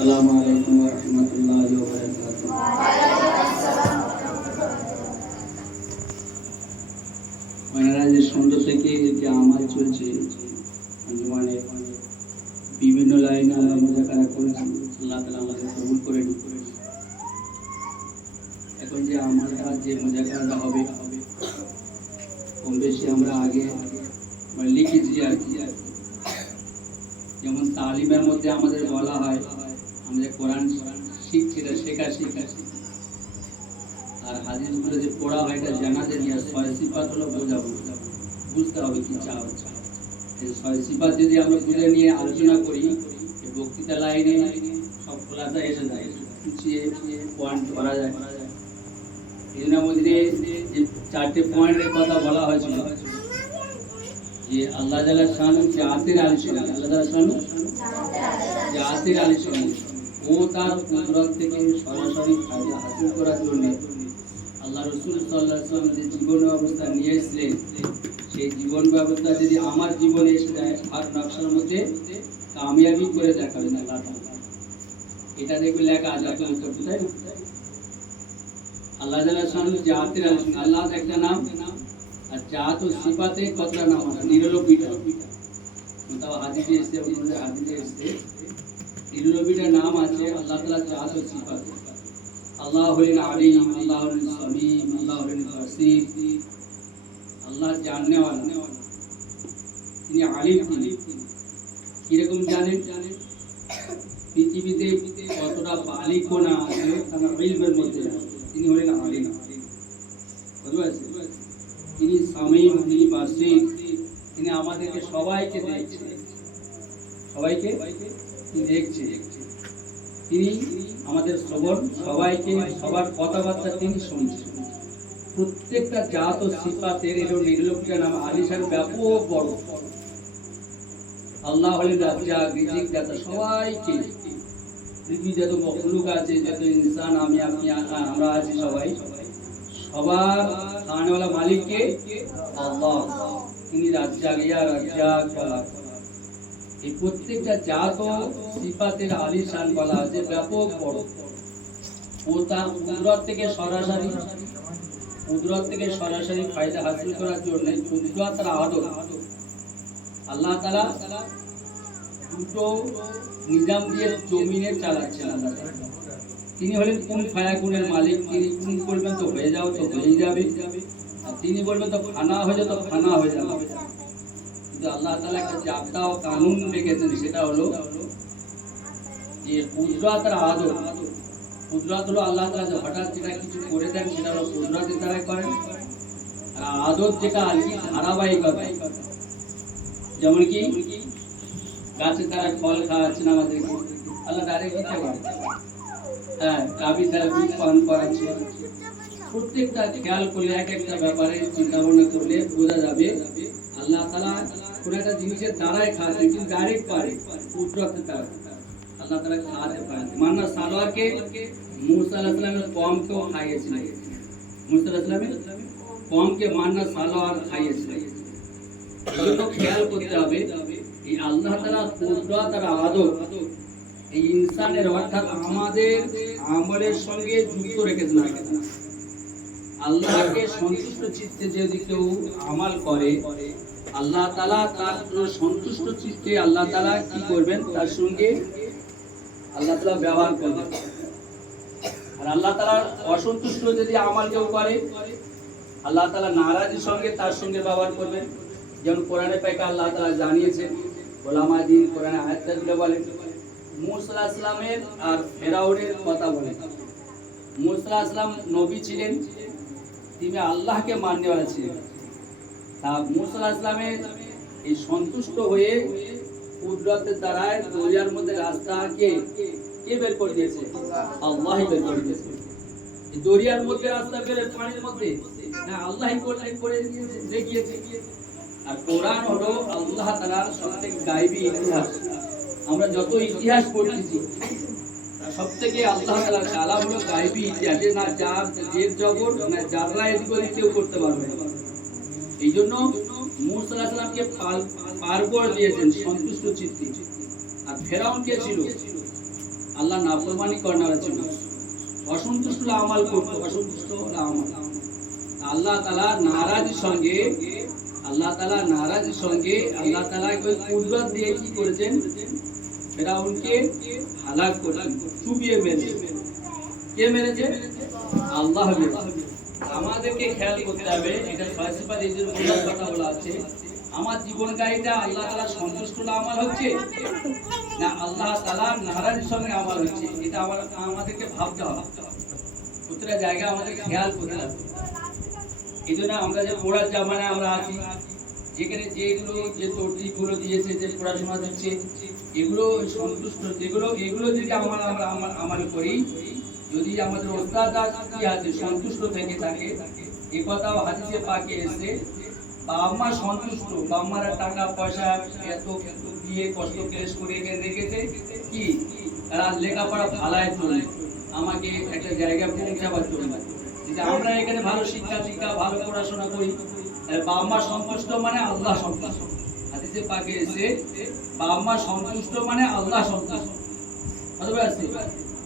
আসসালামু আলাইকুম ওয়া রাহমাতুল্লাহি ওয়া বারাকাতুহু। আপনারা যে সুন্দর থেকে যে আমাল চলছে মানে বিভিন্ন লাইনে আমরা মুজাকারা করেছি, আল্লাহ তাআলা আমাদের কবুল করে নিন। এখন যে আমালটা যে মুজাকারাটা হবে কম বেশি আমরা আগে লিখেছি আর কি। যেমন তালিমের মধ্যে আমাদের বলা হয় আমরা কোরআন শিখছি, এটা শেখা। আর হাদিসগুলো যে পড়া হয় এটা জানাতে নিয়ে ছয় সিফাত হলো বোঝাবো, বুঝতে হবে কি চাওয়া হচ্ছে। এই ছয় সিফাত যদি আমরা বুঝে নিয়ে আলোচনা করি, এই বক্তৃতা লাইনে সব খোলাসা এসে যায়, গুছিয়ে পয়েন্ট ধরা যায়। এর মধ্যে যে চারটে পয়েন্টের কথা বলা হয়েছিল যে আল্লাহ তাআলা শানু জাতির আলিশান, আল্লাহ তাআলা শানু জাতির আলিশান, ও তার কুদরত থেকে সরাসরি ফায়দা হাসিল করার জন্য আল্লাহ রাসূল সাল্লাল্লাহু আলাইহি ওয়াসাল্লাম যে জীবন ব্যবস্থা নিয়ে এসেছিলেন, সেই জীবন ব্যবস্থা যদি আমার জীবনে এসে যায় আর নকশার মধ্যে কামিয়াবি করে দেখাবেন আল্লাহ তাআলা। এটা দেখবে লেখা আছে, আপনার করতে তাই না? আল্লাহ তাআলা শানু জাতির আলিশান, আল্লাহ একটা নাম আর জাত ও সিফাতে কতটা নাম আছে, 99টা। তাও হাদিসে এসেছে, অন্যদের হাদিসে এসেছে 99টা নাম আছে আল্লাহ তাআলা জাত ও সিফাতে। আল্লাহ হলেন আলিম, আল্লাহ হলেন সামিম, আল্লাহ হলেন বাসীর। আল্লাহ জানেওয়ালা, তিনি আলিম। তিনি কিরকম জানেন? পৃথিবীতে কতটা বালিকোনা আছে তার ইলমের মধ্যে তিনি হলেন আলিম। বুঝতে পারছেন? তিনি সামিম, তিনি বাসীর, তিনি আমাদেরকে সবাইকে দেখছেন, সবাইকে দেখছে। তিনি আমাদের সবাইকে সবার কথাবার্তা তিনি শুনছেন। প্রত্যেকটা জাত ও সিফাতের এর নির্লজ্জ নাম আলিশান, ব্যাপক বড়। আল্লাহ হলেন রাজ্জাক, রিজিক দাতা সবাইকে। পৃথিবী যত মখলুক আছে, যত ইনসান, আমি আপনি আমরা আছি, সবার খানেওয়ালা মালিককে আল্লাহ, তিনি রাজ্জাক, ইয়া রাজ্জাক বলা। এই প্রত্যেকটা জাত ও সিফাতের আলিশান বলা আছে, ব্যাপক বড়। ও তার কুদরত থেকে সরাসরি ফায়দা হাসিল করার জন্য কুদরত আর আদত আল্লাহ তাআলা দুটো নিজাম দিয়ে জমিনে চালাচ্ছেন। আল্লাহ তাআলা তিনি হলেন কুন ফায়াকুনের মালিক। তিনি কুন করবেন তো হয়ে যাও, তো হয়ে যাবে। আর তিনি বলবেন তো ফানা হয়ে যাও, তো ফানা হয়ে যাবে। কিন্তু আল্লাহ তাআলা একটা জাবতা ও কানুন রেখেছেন, সেটা হলো যে কুদরত আর আদত। কুদরত হলো আল্লাহ তাআলা হঠাৎ যেটা কিছু করে দেন, সেটা হলো কুদরতের দ্বারা করেন। আর আদত যেটা আর কি ধারাবাহিকতা, যেমন কি গাছের দ্বারা ফল খাওয়াচ্ছেন আমাদেরকে, আল্লাহ ডাইরেক্ট দিতে পারে। হ্যাঁ, গাভীর দ্বারা দুধ পান করাচ্ছে। প্রত্যেকটা খেয়াল করলে, এক একটা ব্যাপারে চিন্তা ভাবনা করলে বোঝা যাবে আল্লাহ তাআলা কোন একটা জিনিসের দ্বারাই খাওয়াচ্ছেন, কিন্তু ডাইরেক্ট পারে কুদরতের দ্বারা আল্লাহ তাআলা খাওয়াতে পারেন। মান্না সালোয়ারকে মুসা আলাইহিস সালামের কওমকেও খাইয়েছিলেন। মুসা আলাইহিস সালামের কওমকে মান্না সালোয়ার খাইয়েছিলেন। এগুলো খেয়াল করতে হবে। এই আল্লাহ তাআলা কুদরত আর আদত এই ইনসানের অর্থাৎ আমাদের আমলের সঙ্গে যুক্ত রেখেছেন। আল্লাহকে সন্তুষ্ট চিত্তে যদি কেউ আমাল করে, আল্লাহ তাআলা তার সন্তুষ্ট চিত্তে আল্লাহ তাআলা কি করবেন, তার সঙ্গে আল্লাহ তাআলা ব্যবহার করবেন। আর আল্লাহ তাআলার অসন্তুষ্ট যদি আমাল কেউ করে, আল্লাহ তাআলা নারাজির সঙ্গে তার সঙ্গে ব্যবহার করবেন। যেমন কোরআনে পাকে আল্লাহ তাআলা জানিয়েছেন, ওলামা দ্বীন কোরআনে আয়াতগুলো বলেন, মুসা আলাইহিস সালামের আর ফেরাউনের কথা বলেন। মুসা আলাইহিস সালাম নবী ছিলেন, তিনি আল্লাহকে মাননেওয়ালা ছিলেন। তা মুসা আলাইহিস সালামের এই সন্তুষ্ট হয়ে কুদরতের দ্বারা দরিয়ার মধ্যে রাস্তাকে কে বের করে দিয়েছে? আল্লাহই বের করে দিয়েছে। এই দরিয়ার মধ্যে রাস্তা বের, পানির মধ্যে না, আল্লাহই করে দেখিয়েছে। আর কোরআন হলো আল্লাহ তাআলার সবথেকে গায়বী ইতিহাস। আমরা যত ইতিহাস পড়তেছি সবথেকে আল্লাহ তাআলার কালাম হলো গায়বী ইতিহাস, না যার যে জগৎ না যারা এদিক ওদিক কেউ করতে পারবে না। এই জন্য মুসা আলাইহিস সালামকে পার করে দিয়েছেন সন্তুষ্ট চিত্তে। আর ফেরাউন কে ছিল? আল্লাহ নাফরমানি করার ছিল, অসন্তুষ্ট আমাল করতো, অসন্তুষ্ট আমাল। আল্লাহ তাআলা নারাজির সঙ্গে আল্লাহ তাআলা ওই কুদরত দিয়ে কি করেছেন, ফেরাউনকে হালাক করেছেন, চুবিয়ে মেরেছে। কে মেরেছে? আল্লাহ মেরেছে। আমাদেরকে খেয়াল করতে হবে, এটা ফলসফা এই যে বোঝার কথা বলা আছে, আমার জীবন গাড়িটা আল্লাহ তাআলা সন্তুষ্ট আমাল হচ্ছে না আল্লাহ তাআলা নারাজির সঙ্গে আমাল হচ্ছে, এটা আমাদেরকে ভাবতে হবে। প্রতিটা জায়গা আমাদের খেয়াল করতে হবে। এই জন্য আমরা যে পড়ার জামানায় আমরা আছি, যেখানে যে তরতিগুলো দিয়েছে, যে পড়াশোনা দিচ্ছে, এগুলো সন্তুষ্ট, এগুলো যদি আমরা আমাল করি, যদি আমাদের ওস্তাদ কি আছে সন্তুষ্ট থেকে থাকে, এই কথাও হাদিসে পাকে এসে, বাবা মা সন্তুষ্ট, বাবা মারা টাকা পয়সা এত দিয়ে কষ্ট ক্লেশ করে রেখেছে কি তারা লেখাপড়া ভালায় চলে, আমাকে একটা জায়গায় পৌঁছাবার জন্য। আমরা এখানে ভালো শিক্ষা ভালো পড়াশোনা করি, বাবা মা সন্তুষ্ট মানে আল্লাহ সন্তুষ্ট। হাদিসে পাকে এসে বাবা মা সন্তুষ্ট মানে আল্লাহ সন্তুষ্ট।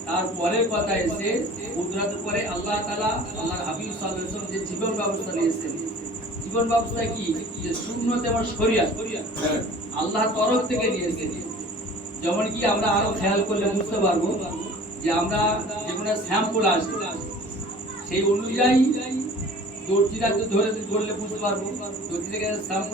তারপরের কথা এসে কুদরতের পরে আল্লাহ তাআলা আল্লাহর হাবিব সাল্লাল্লাহু আলাইহি ওয়াসাল্লাম যে জীবন ব্যবস্থা নিয়েছেন, জীবন ব্যবস্থা কি, যে সুন্নত এবং শরিয়াত আল্লাহ তরফ থেকে নিয়েছেন। যেমন কি আমরা আরো খেয়াল করলে বুঝতে পারবো যে আমরা যেগুলো স্যাম্পল আসে সেই অনুযায়ী দর্জিরা ধরে বললে বুঝতে পারবো, দর্জি থেকে স্যাম্পল